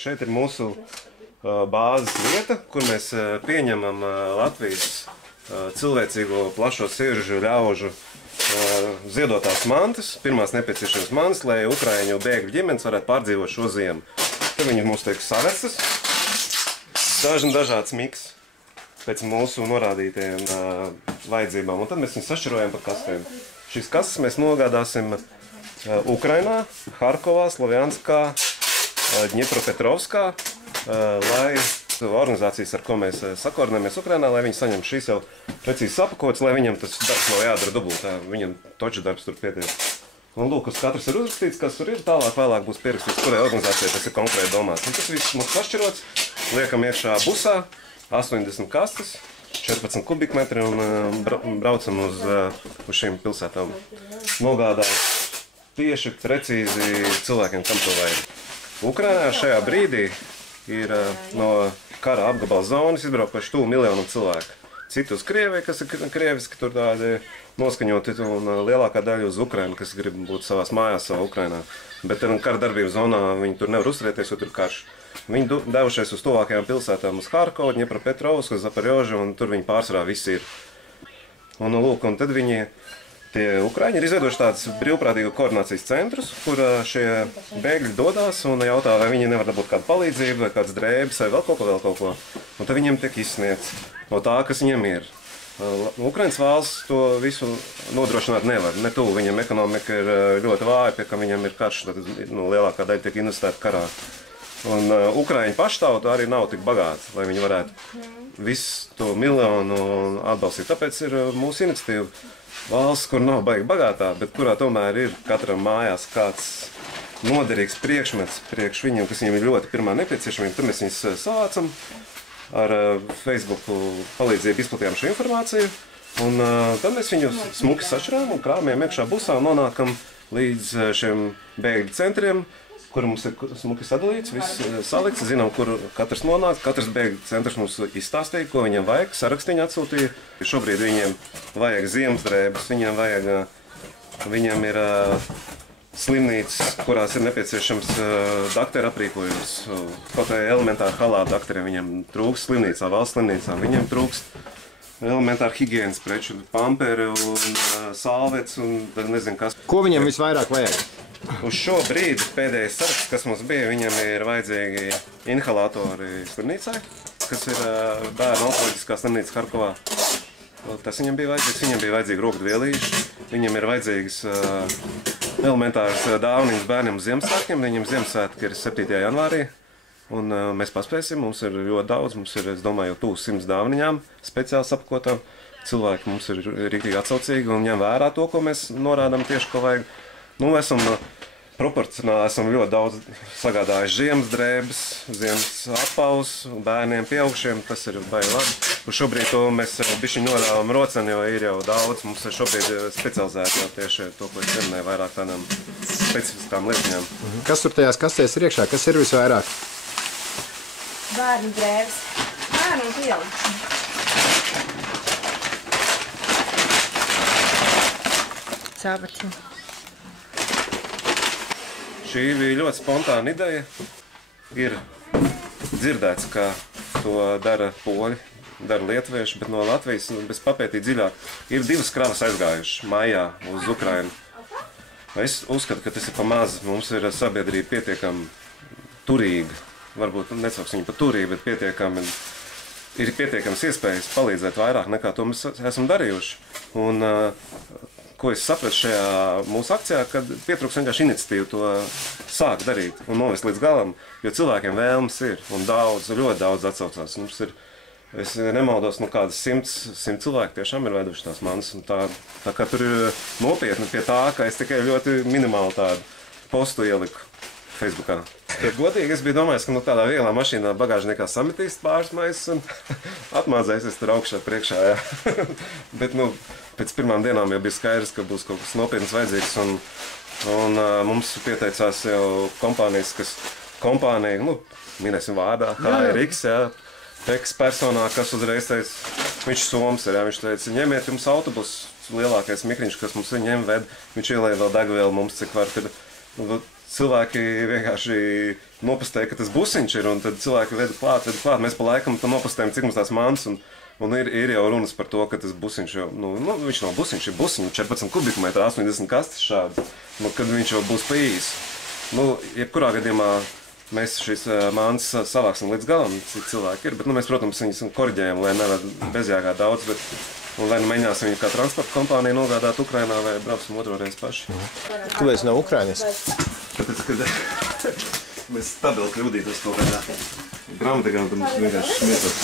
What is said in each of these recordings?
Šeit ir mūsu bāzes vieta, kur mēs pieņemam Latvijas cilvēcīgo plašo siržu ļaužu ziedotās mantas, pirmās nepieciešamās mantas, lai Ukraiņu bēgļu ģimenes varētu pārdzīvot šo ziemu. Te viņi mums tiek savestas, dažāds miks pēc mūsu norādītajiem vajadzībām, un tad mēs viņus sašķirojam pa kastēm. Šīs kastes mēs nogādāsim Ukrainā, Harkovā, Slovjanskā, Dņepropetrovskā, lai organizācijas, ar ko mēs sakoordinējamies Ukrainā, lai viņi saņem šīs jau precīzi sapakotas, lai viņam tas darbs nav jādara dubultā, viņam toču darbs tur pietiek. Un lūk, uz katrs ir uzrakstīts, kas tur ir, vēlāk būs pierakstīts, kurai organizācijai tas ir konkrēti domāts. Un tas viss mums sašķirots, liekam iekšā busā, 80 kastes, 14 kubikmetri un braucam uz šīm pilsētām. Nogādāt tieši precīzi cilvēkiem, kam to vajag. Ukrainā šajā brīdī ir no kara apgabala zonas izbraukuši 2 miljoniem cilvēku. Citi uz Krieviju, kas ir krieviski, tur tādi noskaņoti, un lielākā daļa uz Ukrainu, kas grib būt savās mājās, savā Ukrainā. Bet kara darbības zonā viņi tur nevar uzturēties, jo tur karš. Viņi devušies uz tuvākajām pilsētām, uz Harkovu, Dņepropetrovsku, Zaporiožu, un tur viņi pārsvarā visi ir. Un lūk, un tad tie Ukraiņi ir izveidojuši tādus brīvprātīgu koordinācijas centrus, kur šie bēgļi dodās un jautā, vai viņi nevar dabūt kādu palīdzību, vai kādas drēbes, vai vēl kaut ko. Un tad viņiem tiek izsniegts no tā, kas viņiem ir. Ukrainas valsts to visu nodrošināt nevar. Ne tuvu, viņiem ekonomika ir ļoti vāja, pie kam viņiem ir karš, tad lielākā daļa tiek investēta karā. Un Ukraiņu paštauta arī nav tik bagāta, lai viņi varētu visu to miljonu atbalstīt. Tāpēc ir mūsu iniciatīva. Valsts, kur nav baigi bagātā, bet kurā tomēr ir katram mājās kāds noderīgs priekšmets priekš viņiem, kas viņiem ir ļoti pirmā nepieciešamība. Tad mēs viņus savācam, ar Facebook palīdzību izplatījām šo informāciju, un tad mēs viņus smuki sašķirām un krāmējam iekšā busā un nonākam līdz šiem bēgļu centriem, kur mums ir smuki sadalīts, viss salikts, zinām, kur katrs nonāk. Katrs bēgļu centrs mums izstāstīja, ko viņiem vajag, sarakstiņu atsūtīja. Šobrīd viņiem vajag ziemsdrēbes, viņiem ir slimnīcas, kurās ir nepieciešams dakteru aprīkojums. Kaut vai elementāri halātu dakteriem viņiem trūkst slimnīcā, valsts slimnīcā. Viņiem trūkst elementāri higienas preču, pamperi un salvets un nezinu kas. Ko viņiem visvairāk vajag? Uz šo brīdi pēdējais saraksts, kas mums bija, viņam ir vajadzīgi inhalatori slimnīcai, kas ir bērnu onkoloģiskā slimnīca Harkovā. Tas viņam bija vajadzīgs, viņam bija vajadzīgi rokudvielīši, viņam ir vajadzīgas elementāras dāvaniņas bērniem uz Ziemassvētkiem, viņam Ziemassvētki ir 7. janvārī, un mēs paspēsim, mums ir ļoti daudz, mums ir, es domāju, jau 100 dāvaniņām speciāli sapakotām. Cilvēki mums ir rīktīgi atsaucīgi un ņem vērā to, ko mēs norādām tieši, ko vajag. Esam proporcionāli, esam ļoti daudz sagādājuši ziemas drēbes, ziemas apaus, bērniem, pieaugušiem, tas ir baigi labi. Un šobrīd to mēs bišķiņ norāvam roceni, jo ir jau daudz, mums ir šobrīd specializēti jau tieši to, ko es pieminēju, vairāk tādām specifiskām lietiņām. Kas tur tajās kastēs ir iekšā? Kas ir visvairāk? Bērnu drēbes, bērnu un pieauguši. Sābatiņi. Šī bija ļoti spontāna ideja. Ir dzirdēts, ka to dara poļi, dara lietuvieši, bet no Latvijas, bez papētīt dziļāk, ir 2 kravas aizgājušas maijā uz Ukrainu. Es uzskatu, ka tas ir pa maz. Mums ir sabiedrība pietiekami turīga, varbūt nesauks viņu pa turīgu, bet ir pietiekams iespējas palīdzēt vairāk nekā to mēs esam darījuši. Un, ko es sapratu šajā mūsu akcijā, kad pietrūks vienkārši iniciatīvu to sākt darīt un novest līdz galam, jo cilvēkiem vēlmes ir un ļoti daudz atsaucās. Mums ir, es nemaldos, kādas 100 cilvēki tiešām ir veduši tās manas. Tā kā tur ir nopietni pie tā, ka es tikai ļoti minimāli tādu postu ieliku Facebookā. Ja godīgi, es biju domājis, ka tādā vieglā mašīnā bagāžniekā sametīs pāris maisas un atmādzēsies tur augšā priekšā. Jā. Bet, pēc pirmām dienām jau bija skaidrs, ka būs kaut kas nopietnas vajadzīgs. Un mums pieteicās jau kompānijas, minēsim vārdā, HRX, Peks personā, kas uzreiz teica, viņš soms ir, viņš teica, ņemiet jums autobusu, lielākais mikriņš, kas mums ņem ved, viņš ielēja vēl degvielu mums, cik var. cilvēki vienkārši nopastēja, ka tas busiņš ir, un tad cilvēki veda klāt. Mēs pa laikam tam nopastējam, cik mums tās mantas, un ir jau runas par to, ka tas busiņš jau, viņš nav busiņš, ir busiņš, 14 kubikmetri, 80 kastes šādi, kad viņš jau būs pa īsi. Jebkurā gadījumā mēs šīs mantas savāksim līdz galam, cik cilvēki ir, bet mēs, protams, viņus koriģējam, lai nevar bezjāgā daudz, bet un vai mēģināsim viņu kā transporta kompānija nogādāt Ukrainā vai brauksim otro reizi paši. Kāpēc nav Ukrainas? Tāpēc, kad mēs stabili kļūdītos kaut kādā gramatikā, tad mums vienkārši smietos.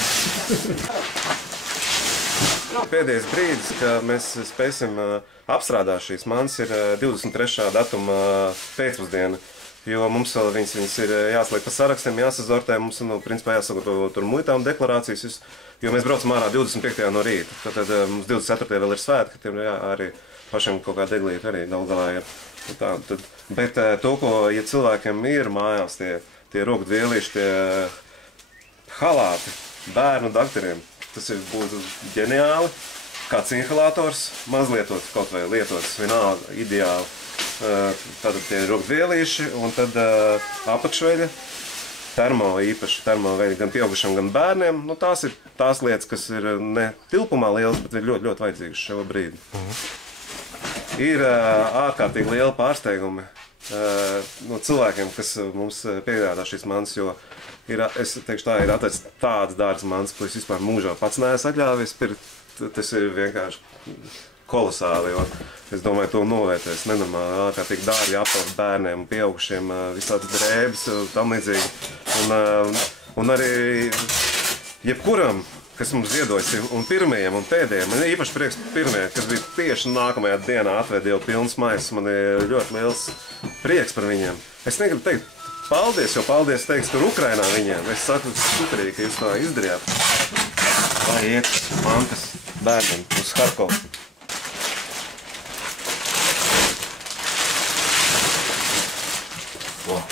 Pēdējais brīdis, ka mēs spēsim apstrādāt šīs mantas, ir 23. datuma pēcpusdiena. Jo mums vēl viņas ir jāsliek pa sarakstiem, jāsazortē, mums principā jāsagatavo tur muitām deklarācijas, jo mēs braucam ārā 25. no rīta. Tad mums 24. vēl ir svētki, tad arī pašiem kaut kā deglīt arī daudz galā ir. Bet to, ko, ja cilvēkiem ir mājās, tie rokudvielīši, tie halāti bērnu dakteriem, tas būtu ģeniāli. Kāds inhalators, mazlietots kaut vai lietots, vienalga, ideāli. Tātad tie ir rokudvielīši, un tad apakšveļa, termoveļa gan pieaugušiem, gan bērniem. Tās ir tās lietas, kas ir ne tilpumā lielas, bet ir ļoti, ļoti vajadzīgas šo brīdi. Ir ārkārtīgi liela pārsteigumi no cilvēkiem, kas mums piegādā šīs mantas, jo es teikšu tā, ir atveic tādas dārgas mantas, ko es vispār mūžā pats neesmu atļāvies pirkt. Tas ir vienkārši kolosāli, jo es domāju, to novērtēs nenormāli, ārkārtīgi dārgi apelt bērniem, pieaugušiem, visādas drēbes, tam līdzīgi. Un arī jebkuram, kas mums ziedojas, un pirmajiem un pēdējiem, man ir īpaši prieks pirmajiem, kas bija tieši nākamajā dienā atveda jau pilns maisis, man ir ļoti liels prieks par viņiem. Es negribu teikt paldies, jo paldies teiks tur Ukrainā viņiem. Es saku, superīgi, ka jūs to izdarījāt. Lai iet mantas bērniem uz Harkovu. Wow.